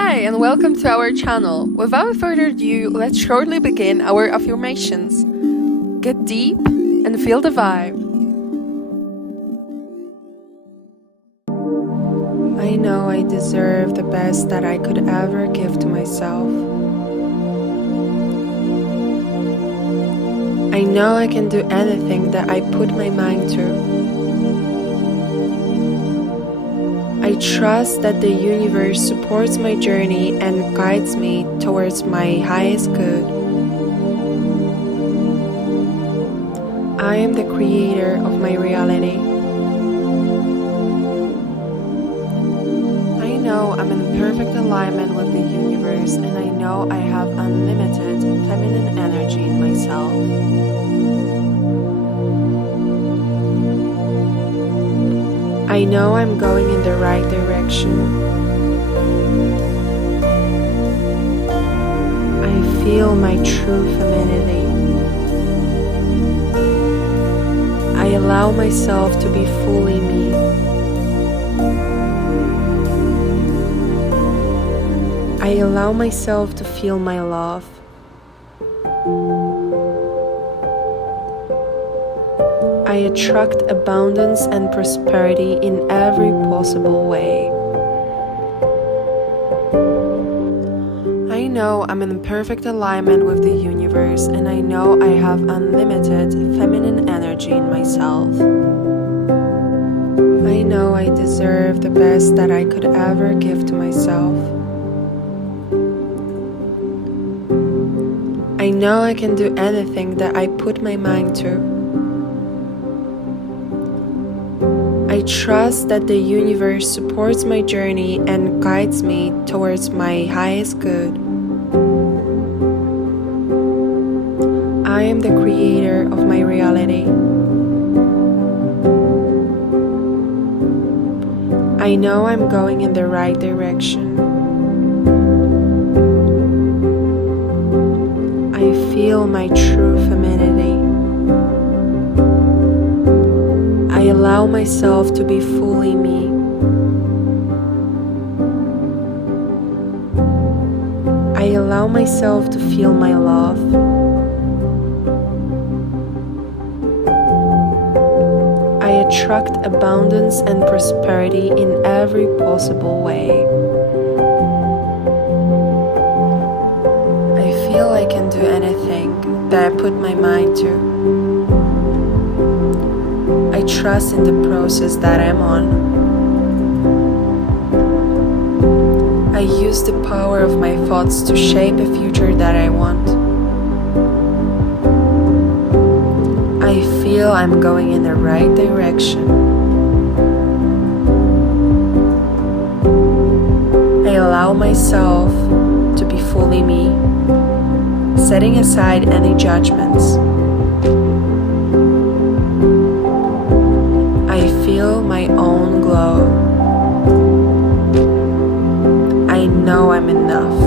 Hi, and welcome to our channel. Without further ado, let's shortly begin our affirmations. Get deep and feel the vibe. I know I deserve the best that I could ever give to myself. I know I can do anything that I put my mind to. I trust that the universe supports my journey and guides me towards my highest good. I am the creator of my reality. I know I'm in perfect alignment with the universe, and I know I have unlimited feminine energy in myself. I know I'm going in the right direction. I feel my true femininity. I allow myself to be fully me. I allow myself to feel my love. I attract abundance and prosperity in every possible way. I know I'm in perfect alignment with the universe, and I know I have unlimited feminine energy in myself. I know I deserve the best that I could ever give to myself. I know I can do anything that I put my mind to. I trust that the universe supports my journey and guides me towards my highest good. I am the creator of my reality. I know I'm going in the right direction. I feel my true femininity. I allow myself to be fully me. I allow myself to feel my love. I attract abundance and prosperity in every possible way. I feel I can do anything that I put my mind to. I trust in the process that I'm on. I use the power of my thoughts to shape a future that I want. I feel I'm going in the right direction. I allow myself to be fully me, setting aside any judgments. I feel my own glow. I know I'm enough.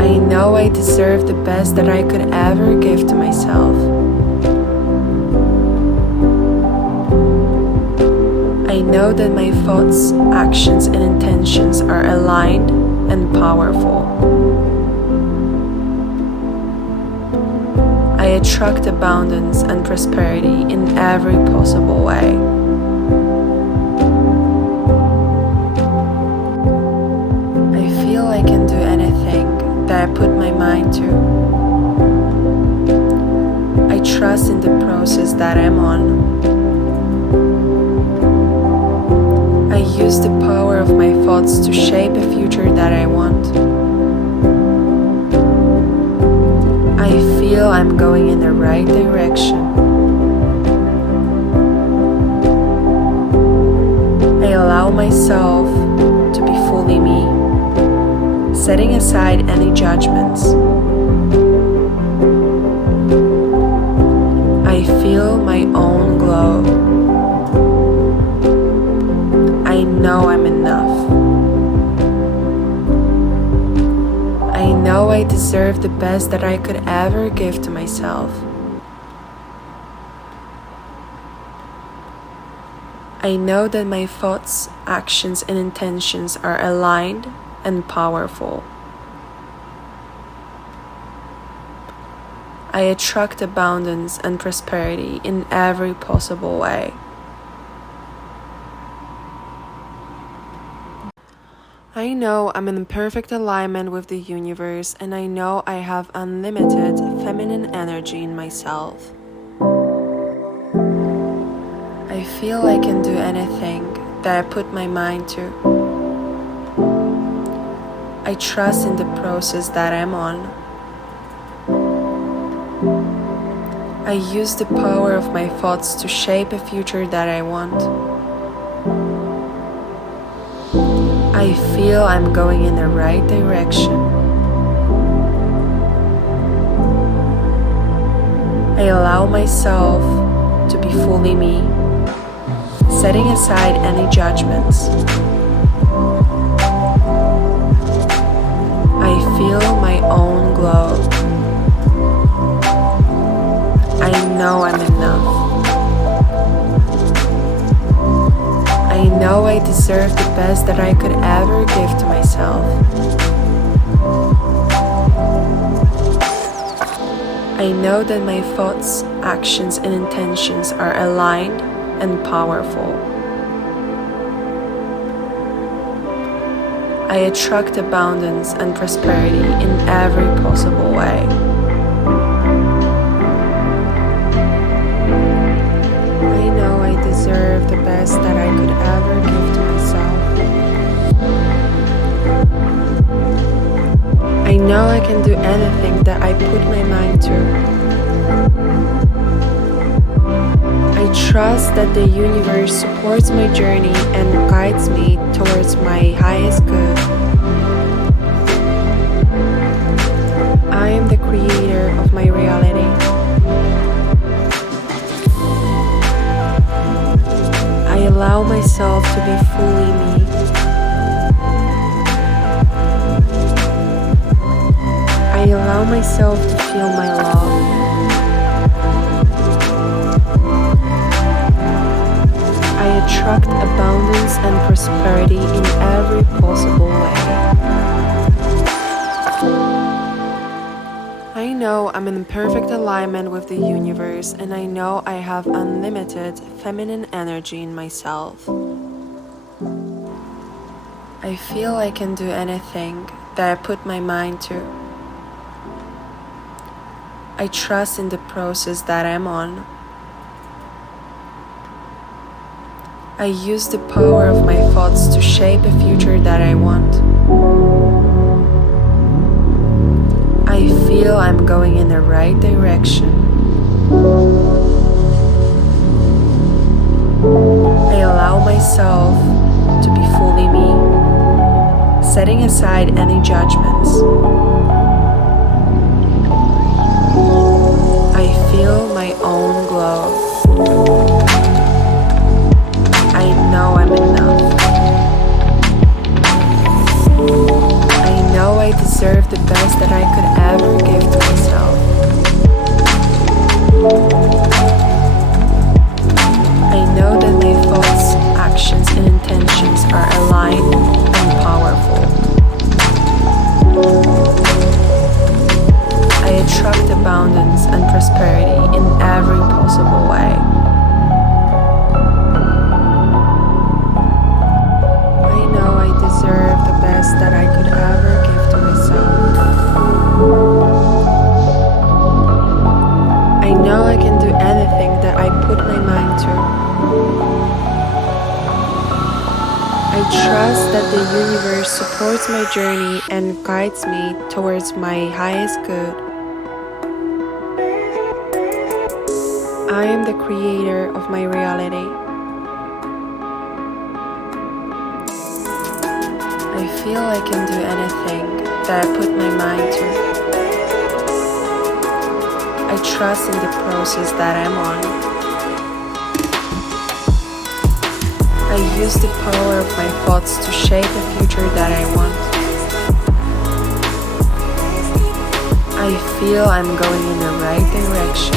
I know I deserve the best that I could ever give to myself. I know that my thoughts, actions, and intentions are aligned and powerful. I attract abundance and prosperity in every possible way. I feel I can do anything that I put my mind to. I trust in the process that I'm on. I use the power of my thoughts to shape a future that I want. I feel I'm going in the right direction. I allow myself to be fully me, setting aside any judgments. I feel my own glow. I know I'm enough. I know I deserve the best that I could ever give to myself. I know that my thoughts, actions, and intentions are aligned and powerful. I attract abundance and prosperity in every possible way. I know I'm in perfect alignment with the universe, and I know I have unlimited feminine energy in myself. I feel I can do anything that I put my mind to. I trust in the process that I'm on. I use the power of my thoughts to shape a future that I want. I feel I'm going in the right direction. I allow myself to be fully me, setting aside any judgments. I feel my own glow. I know I'm enough. I know I deserve the best that I could ever give to myself. I know that my thoughts, actions, and intentions are aligned and powerful. I attract abundance and prosperity in every possible way. I know I deserve the best that I could ever give to myself. I know I can do anything that I put my mind to. I trust that the universe supports my journey and guides me towards my highest good. I am the creator of my reality. I allow myself to be fully me. I allow myself to feel my love. I attract abundance and prosperity in every possible way. I know I'm in perfect alignment with the universe, and I know I have unlimited feminine energy in myself. I feel I can do anything that I put my mind to. I trust in the process that I'm on. I use the power of my thoughts to shape a future that I want. I feel I'm going in the right direction. I allow myself to be fully me, setting aside any judgments. I feel my own glow. I know I'm enough. I know I deserve the best that I could ever give to myself. I know that my thoughts, actions, and intentions are aligned and powerful. I attract abundance and prosperity in every possible way. I know I deserve the best that I could ever give to myself. I know I can do anything that I put my mind to. I trust that the universe supports my journey and guides me towards my highest good. I am the creator of my reality. I feel I can do anything that I put my mind to. I trust in the process that I'm on. I use the power of my thoughts to shape the future that I want. I feel I'm going in the right direction.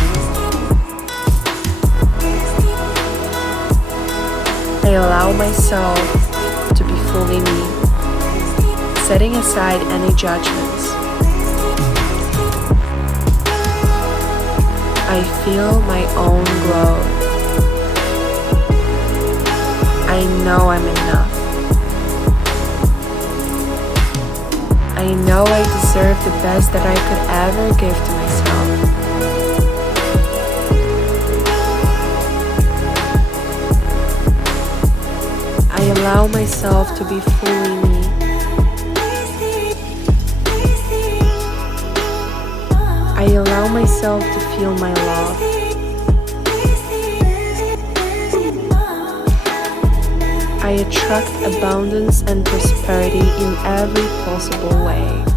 allow myself to be fully me, setting aside any judgments. I feel my own growth. I know I'm enough. I know I deserve the best that I could ever give to myself. I allow myself to be fully me. I allow myself to feel my love. I attract abundance and prosperity in every possible way.